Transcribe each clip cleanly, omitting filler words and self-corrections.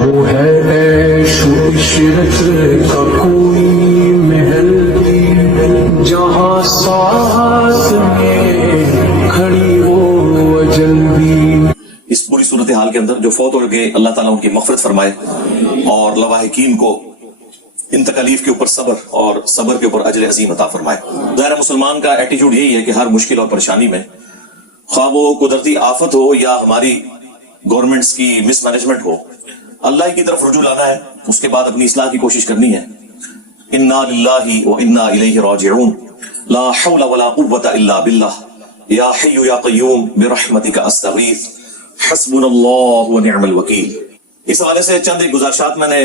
वो है ऐश इशरत का कोई महल भी जहाँ साथ में खड़ी हो अजल भी। इस पूरी सूरत हाल के अंदर जो फौत हो गए, अल्लाह ताला उनकी मग़फ़िरत फरमाए और लवाहिकीन को इन तकलीफ के ऊपर सब्र और सब्र के ऊपर अजर अजीम अता फरमाए। ज़ाहिर मुसलमान का एटीट्यूड यही है कि हर मुश्किल और परेशानी में, ख्वाह वो कुदरती आफत हो या हमारी गवर्नमेंट्स की मिसमैनेजमेंट हो, अल्लाह की तरफ रुजू लाना है, उसके बाद अपनी इस्लाह की कोशिश करनी है। इन्ना लिल्लाहि व इन्ना इलैहि राजिऊन, ला हौला वला कुव्वता इल्ला बिल्लाह, या हय्यु या क़य्यूम बिरहमतिका अस्तगीथ, हस्बुनल्लाहु व निअमल वकील। इस हवाले से चंद एक गुज़ारिशात मैंने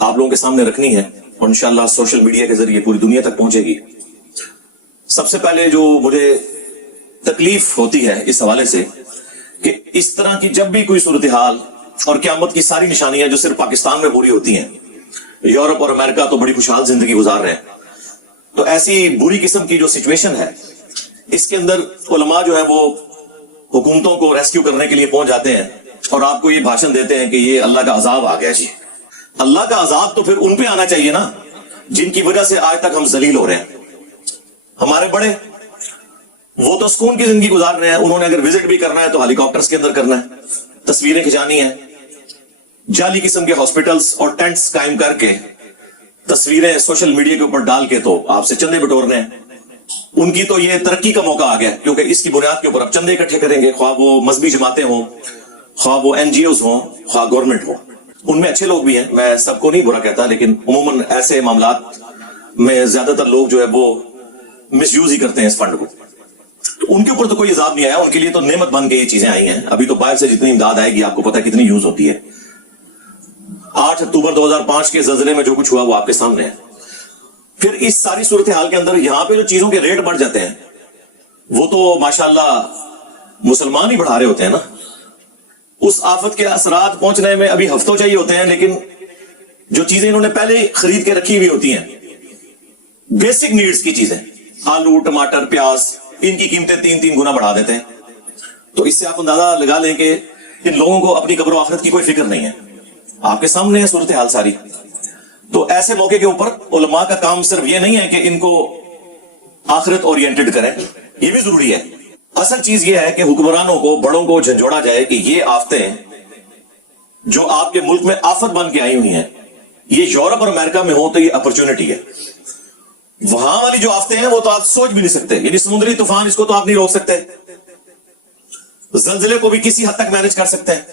आप लोगों के सामने रखनी है और इंशाअल्लाह सोशल मीडिया के जरिए पूरी दुनिया तक पहुंचेगी। सबसे पहले जो मुझे तकलीफ होती है इस हवाले से कि इस तरह की जब भी कोई सूरत हाल और क़यामत की सारी निशानियां जो सिर्फ पाकिस्तान में बुरी होती हैं, यूरोप और अमेरिका तो बड़ी खुशहाल जिंदगी गुजार रहे हैं, तो ऐसी बुरी किस्म की जो सिचुएशन है इसके अंदर उलमा जो है वो हुकूमतों को रेस्क्यू करने के लिए पहुंच जाते हैं और आपको ये भाषण देते हैं कि ये अल्लाह का अजाब आ गया जी। अल्लाह का अजाब तो फिर उन पे आना चाहिए ना जिनकी वजह से आज तक हम जलील हो रहे हैं। हमारे बड़े वो तो सुकून की जिंदगी गुजार रहे हैं, उन्होंने अगर विजिट भी करना है तो हेलीकॉप्टर्स के अंदर करना है, तस्वीरें खिंचानी है, जाली किस्म के हॉस्पिटल्स और टेंट्स कायम करके तस्वीरें सोशल मीडिया के ऊपर डाल के तो आपसे चंदे बटोरने हैं। उनकी तो ये तरक्की का मौका आ गया क्योंकि इसकी बुनियाद के ऊपर अब चंदे इकट्ठे करेंगे, ख्वाह वो मजहबी जमातें हों, ख्वाह वो NGOs हों, ख्वाह गवर्नमेंट हो। उनमें अच्छे लोग भी हैं, मैं सबको नहीं बुरा कहता, लेकिन उमूमन ऐसे मामलात में ज्यादातर लोग जो है वो मिसयूज ही करते हैं इस फंड को। तो उनके ऊपर तो कोई इजाब नहीं आया, उनके लिए तो नेमत बन के ये चीजें आई हैं। अभी तो बाहर से जितनी इमदाद आएगी आपको पता है कितनी यूज होती है। 8 अक्टूबर 2005 के ज़लज़ले में जो कुछ हुआ वो आपके सामने है। फिर इस सारी सूरत हाल के अंदर यहां पे जो चीजों के रेट बढ़ जाते हैं वो तो माशाअल्लाह मुसलमान ही बढ़ा रहे होते हैं ना। उस आफत के असरात पहुंचने में अभी हफ्तों चाहिए होते हैं, लेकिन जो चीजें इन्होंने पहले ही खरीद के रखी हुई होती हैं, बेसिक नीड्स की चीजें, आलू, टमाटर, प्याज, इनकी कीमतें 3-3 गुना बढ़ा देते हैं। तो इससे आप अंदाजा लगा लें कि इन लोगों को अपनी कब्र आखिरत की कोई फिक्र नहीं है। आपके सामने है सूरत हाल सारी। तो ऐसे मौके के ऊपर उलमा का काम सिर्फ ये नहीं है कि इनको आखिरत ओरिएंटेड करें, ये भी जरूरी है। असल चीज ये है कि हुक्मरानों को, बड़ों को झंझोड़ा जाए कि ये आफतें जो आपके मुल्क में आफत बन के आई हुई हैं, ये यूरोप और अमेरिका में हो तो ये अपॉर्चुनिटी है। वहां वाली जो आफतें हैं वो तो आप सोच भी नहीं सकते, यानी समुद्री तूफान, इसको तो आप नहीं रोक सकते। जलजिले को भी किसी हद तक मैनेज कर सकते हैं,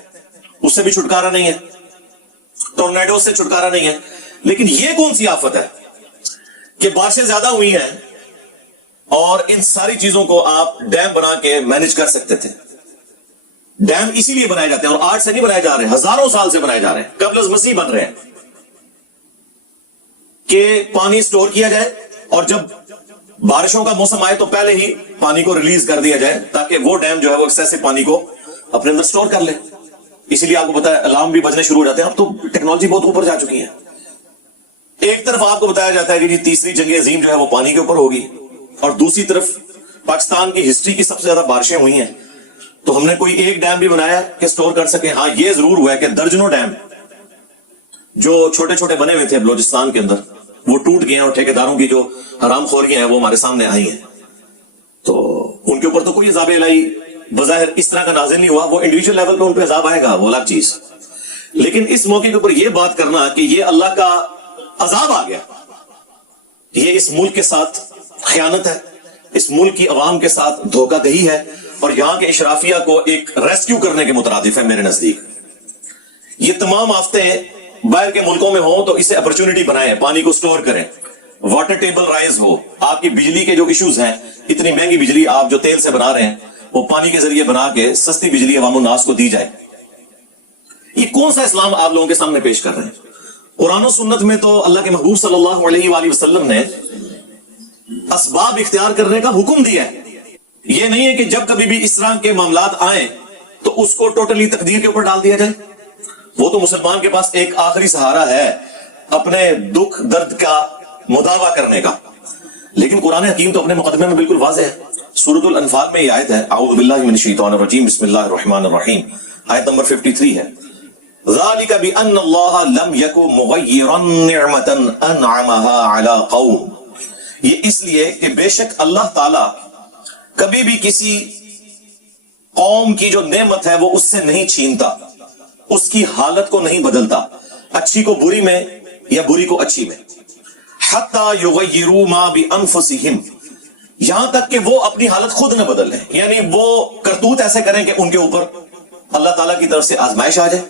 उससे भी छुटकारा नहीं है, टोर्नेडो से छुटकारा नहीं है। लेकिन ये कौन सी आफत है कि बारिशें ज्यादा हुई हैं और इन सारी चीजों को आप डैम बना के मैनेज कर सकते थे। डैम इसीलिए बनाए जाते हैं और आज से नहीं बनाए जा रहे, हजारों साल से बनाए जा रहे हैं, कब्ल मसीह बन रहे हैं कि पानी स्टोर किया जाए और जब बारिशों का मौसम आए तो पहले ही पानी को रिलीज कर दिया जाए ताकि वो डैम जो है वो एक्सेसिव पानी को अपने अंदर स्टोर कर ले। इसीलिए आपको पता है अलार्म भी बजने शुरू हो जाते हैं। अब तो टेक्नोलॉजी बहुत ऊपर जा चुकी है। एक तरफ आपको बताया जाता है कि जी तीसरी जंग अजीम जो है वो पानी के ऊपर होगी और दूसरी तरफ पाकिस्तान की हिस्ट्री की सबसे ज्यादा बारिशें हुई हैं, तो हमने कोई एक डैम भी बनाया कि स्टोर कर सके। हाँ, ये जरूर हुआ है कि दर्जनों डैम जो छोटे छोटे बने हुए थे बलोचिस्तान के अंदर वो टूट गए और ठेकेदारों की जो हरामखोरियां हैं वो हमारे सामने आई हैं। तो उनके ऊपर तो कोई अज़ाब इलाही बज़ाहिर इस तरह का नाज़िल नहीं हुआ, वो इंडिविजुअल लेवल पे उन पे अज़ाब आएगा, वो अलग चीज। लेकिन इस मौके के ऊपर ये बात करना कि ये अल्लाह का अज़ाब आ गया, ये इस मुल्क के साथ खयानत है, इस मुल्क की अवाम के साथ धोखाधड़ी है और यहां के इशराफिया को एक रेस्क्यू करने के मुतरादिफ है मेरे नजदीक। ये तमाम आफतें बाहर के मुल्कों में हो तो इसे अपॉर्चुनिटी बनाएं, पानी को स्टोर करें, वाटर टेबल राइज हो, आपकी बिजली के जो इश्यूज हैं, इतनी महंगी बिजली आप जो तेल से बना रहे हैं वो पानी के जरिए बना के सस्ती बिजली अवामुन नास को दी जाए। ये कौन सा इस्लाम आप लोगों के सामने पेश कर रहे हैं? कुरान और सुन्नत में तो अल्लाह के महबूब सल्लल्लाहु अलैहि वसल्लम ने असबाब इख्तियार करने का हुक्म दिया है। ये नहीं है कि जब कभी भी इस तरह के मामलात आए तो उसको टोटली तकदीर के ऊपर डाल दिया जाए। वो तो मुसलमान के पास एक आखिरी सहारा है अपने दुख दर्द का मुदावा करने का। लेकिन कुरान हकीम तो अपने मुकदमे में बिल्कुल वाज़ेह है। सूरतुल अनफाल में ये आयत है, औज़ु बिल्लाहि मिनश शैतानिर रजीम, बिस्मिल्लाहिर रहमानिर रहीम, आयत नंबर 53 है ذَلِكَ بِأَنَّ اللَّهَ لَمْ يَكُ مُغَيِّرًا نِعْمَةً أَنْعَمَهَا عَلَى قَوْمٍ، یہ اس لیے کہ بے شک اللہ تعالی کبھی بھی کسی قوم کی جو نعمت ہے وہ اس سے نہیں چھینتا، اس کی حالت کو نہیں بدلتا، اچھی کو بری میں یا بری کو اچھی میں، حَتَّى يُغَيِّرُوا مَا بِأَنفُسِهِمْ، یہاں تک کہ وہ اپنی حالت خود نہ بدل لیں، یعنی وہ کرتوت ایسے کریں کہ ان کے اوپر اللہ تعالیٰ کی طرف سے آزمائش آ جائے،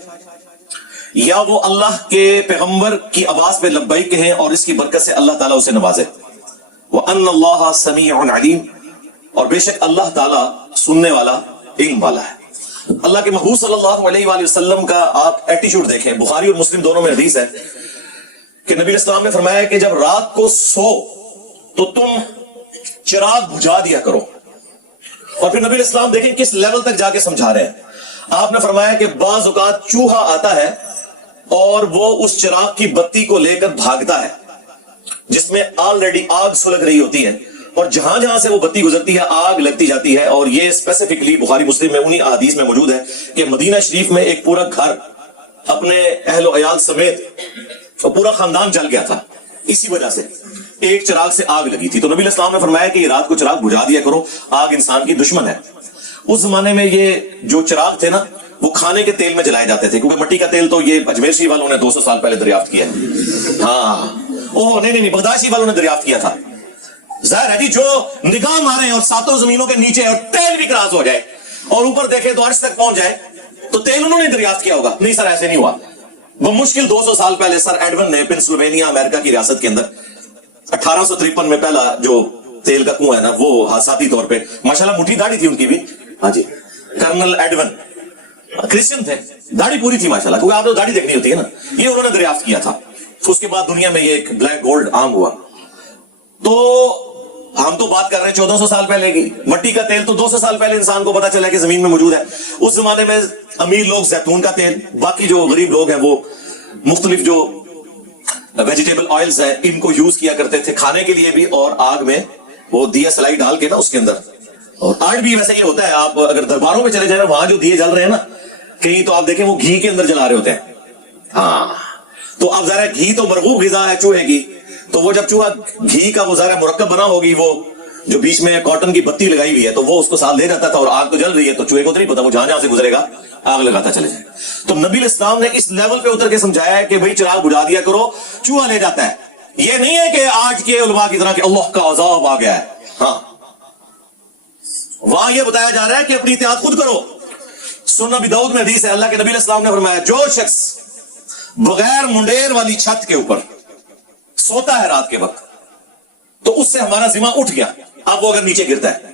یا وہ اللہ کے پیغمبر کی آواز پہ لبیک کہیں اور اس کی برکت سے اللہ تعالیٰ اسے نوازے۔ وَأَنَّ اللَّهَ سَمِيعٌ عَلِيمٌ، اور بے شک اللہ تعالیٰ سننے والا، علم والا ہے۔ اللہ کے محبوب صلی اللہ علیہ وآلہ وسلم کا آپ ایٹیچیوڈ دیکھیں، بخاری اور مسلم دونوں میں حدیث ہے کہ نبی اسلام نے فرمایا کہ جب رات کو سو تو تم چراغ بجھا دیا کرو، اور پھر نبی اسلام دیکھیں کس لیول تک جا کے سمجھا رہے ہیں۔ آپ نے فرمایا کہ بعض اوقات چوہا آتا ہے اور وہ اس چراغ کی بتی کو لے کر بھاگتا ہے جس میں آلریڈی آگ سلگ رہی ہوتی ہے، اور جہاں جہاں سے وہ بتی گزرتی ہے آگ لگتی جاتی ہے، اور یہ اسپیسیفکلی بخاری مسلم میں انہی احادیث میں موجود ہے کہ مدینہ شریف میں ایک پورا گھر اپنے اہل و عیال سمیت پورا خاندان جل گیا تھا، اسی وجہ سے ایک چراغ سے آگ لگی تھی۔ تو نبی اسلام نے فرمایا کہ یہ رات کو چراغ بجھا دیا کرو، آگ انسان کی دشمن ہے۔ اس زمانے میں یہ جو چراغ تھے نا وہ کھانے کے تیل میں جلائے جاتے تھے، کیونکہ مٹی کا تیل تو یہ اجمیر شریف والوں نے 200 سال پہلے دریافت کیا ہے۔ ہاں نہیں بغداد شریف والوں نے دریافت کیا تھا۔ ظاہر ہے جی جو نگاہ مارے اور ساتوں زمینوں کے نیچے اور تیل بھی کراس ہو جائے اور اوپر دیکھے تو عرش تک پہنچ جائے تو تیل انہوں نے دریافت کیا ہوگا؟ نہیں سر، ایسے نہیں ہوا۔ وہ مشکل 200 سال پہلے سر ایڈون نے پنسلوینیا امریکہ کی ریاست کے اندر 1853 میں پہلا جو تیل کا کنواں ہے نا وہ حادثاتی طور پہ، ماشاءاللہ مٹھی داڑھی تھی ان کی بھی، ہاں جی، کرنل ایڈون کرسچن تھے، داڑھی پوری تھی ماشاءاللہ، کیونکہ آپ کو داڑھی دیکھنی ہوتی ہے نا، یہ انہوں نے دریافت کیا تھا۔ اس کے بعد دنیا میں یہ ایک بلیک گولڈ عام ہوا۔ تو ہم تو بات کر رہے ہیں 1400 سال پہلے کی، مٹی کا تیل تو 200 سال پہلے انسان کو پتا چلا کہ زمین میں موجود ہے۔ اس زمانے میں امیر لوگ زیتون کا تیل، باقی جو غریب لوگ ہیں وہ مختلف جو ویجیٹیبل آئلز ہیں ان کو یوز کیا کرتے تھے کھانے کے لیے بھی، اور آگ میں وہ دیا سلائی ڈال کے نا اس کے اندر۔ اور آج بھی ویسے یہ ہوتا ہے، آپ اگر درباروں میں چلے جائیں وہاں جو دیے جل رہے ہیں نا، کہیں تو آپ دیکھیں وہ گھی کے اندر جلا رہے ہوتے ہیں۔ ہاں تو اب ذرا گھی تو مرغوب غذا ہے چوہے کی، تو وہ جب چوہا گھی کا وہ ذرا مرکب بنا ہوگی، وہ جو بیچ میں کاٹن کی بتی لگائی ہوئی ہے تو وہ اس کو ساتھ لے جاتا تھا، اور آگ تو جل رہی ہے تو چوہے کو تو نہیں پتا، وہ جہاں جہاں سے گزرے گا آگ لگاتا چلے جائے۔ تو نبی اسلام نے اس لیول پہ اتر کے سمجھایا ہے کہ بھائی چراغ بجھا دیا کرو، چوہا لے جاتا ہے۔ یہ نہیں ہے کہ آج کے علماء کی طرح کہ اللہ کا عذاب آ گیا ہے، ہاں وہاں یہ بتایا جا رہا ہے کہ اپنی احتیاط خود کرو۔ سنن ابی داؤد میں حدیث ہے، اللہ کے نبی علیہ السلام نے فرمایا جو شخص بغیر منڈیر والی چھت کے اوپر سوتا ہے رات کے وقت تو اس سے ہمارا ذمہ اٹھ گیا۔ اب وہ اگر نیچے گرتا ہے،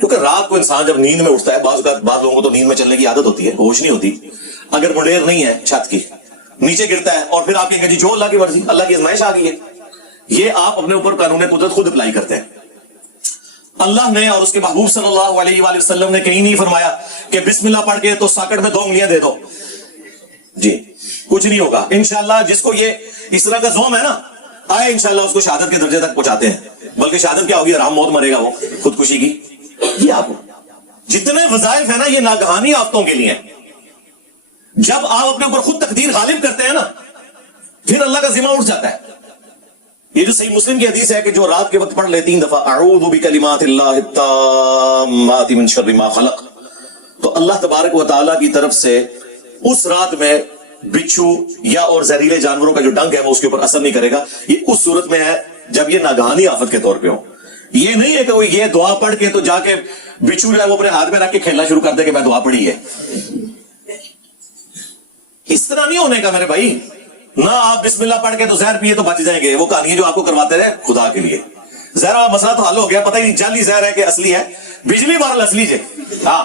کیونکہ رات کو انسان جب نیند میں اٹھتا ہے، بعض لوگوں کو تو نیند میں چلنے کی عادت ہوتی ہے، ہوش نہیں ہوتی، اگر منڈیر نہیں ہے چھت کی، نیچے گرتا ہے اور پھر آپ کہیں گے جی جو اللہ کی مرضی، اللہ کی ازمائش آ گئی ہے، یہ آپ اپنے اوپر قانون قدرت خود اپلائی کرتے ہیں۔ اللہ نے اور اس کے محبوب صلی اللہ علیہ وآلہ وسلم نے کہیں نہیں فرمایا کہ بسم اللہ پڑھ کے تو ساکٹ میں 2 انگلیاں دے دو، جی کچھ نہیں ہوگا انشاءاللہ۔ جس کو یہ اس طرح کا زوم ہے نا، آئے انشاءاللہ اس کو شہادت کے درجے تک پہنچاتے ہیں، بلکہ شہادت کیا ہوگی؟ حرام موت مرے گا وہ، خودکشی کی۔ یہ آپ جتنے وظائف ہیں نا یہ ناگہانی آفتوں کے لیے ہیں۔ جب آپ اپنے اوپر خود تقدیر غالب کرتے ہیں نا پھر اللہ کا ذمہ اٹھ جاتا ہے۔ یہ جو صحیح مسلم کی حدیث ہے کہ جو رات کے وقت پڑھ لے 3 دفعہ اعوذ بکلمات اللہ التامات من شر ما خلق، تو اللہ تبارک و تعالیٰ کی طرف سے اس رات میں بچھو یا اور زہریلے جانوروں کا جو ڈنک ہے وہ اس کے اوپر اثر نہیں کرے گا۔ یہ اس صورت میں ہے جب یہ ناگہانی آفت کے طور پہ ہو۔ یہ نہیں ہے کہ وہ یہ دعا پڑھ کے تو جا کے بچھو جو ہے وہ اپنے ہاتھ میں رکھ کے کھیلنا شروع کر دے کہ میں دعا پڑھی ہے۔ اس طرح نہیں ہونے کا میرے بھائی، نہ آپ بسم اللہ پڑھ کے تو زہر پیے تو بچ جائیں گے، وہ کہانی جو آپ کو کرواتے رہے خدا کے لیے۔ زہر مسئلہ تو حل ہو گیا، پتہ ہی نہیں جعلی زہر ہے کہ اصلی ہے، بجلی بارل اصلی جے، ہاں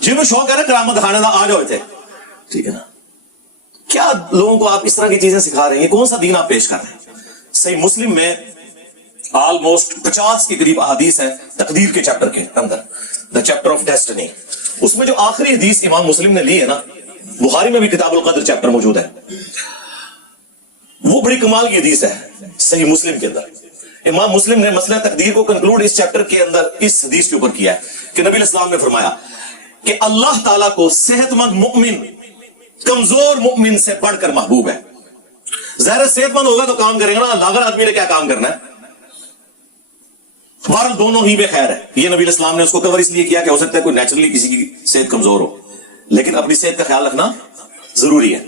جنہوں شوق ہے نا کرامت دکھانے دا آ جاؤ تھے، ٹھیک ہے نا۔ کیا لوگوں کو آپ اس طرح کی چیزیں سکھا رہے ہیں؟ کون سا دین آپ پیش کر رہے ہیں؟ صحیح مسلم میں آلموسٹ 50 کے قریب احادیث ہے تقدیر کے چیپٹر کے اندر، دا چیپٹر آف ڈیسٹنی۔ اس میں جو آخری حدیث امام مسلم نے لی ہے نا، بخاری میں بھی کتاب القدر چیپٹر موجود ہے، وہ بڑی کمال کی حدیث ہے صحیح مسلم کے اندر۔ امام مسلم نے مسئلہ تقدیر کو کنکلوڈ اس چیپٹر کے اندر اس حدیث کے اوپر کیا ہے کہ نبی علیہ السلام نے فرمایا کہ اللہ تعالیٰ کو صحت مند مؤمن कमजोर मुमिन से बढ़कर महबूब है। ज़ाहिर है सेहतमंद होगा तो काम करेगा ना, लागर आदमी ने क्या काम करना है। बहरहाल दोनों ही में खैर है। ये नबी इस्लाम ने उसको कवर इसलिए किया कि हो सकता है कोई नेचुरली किसी की सेहत कमजोर हो, लेकिन अपनी सेहत का ख्याल रखना जरूरी है।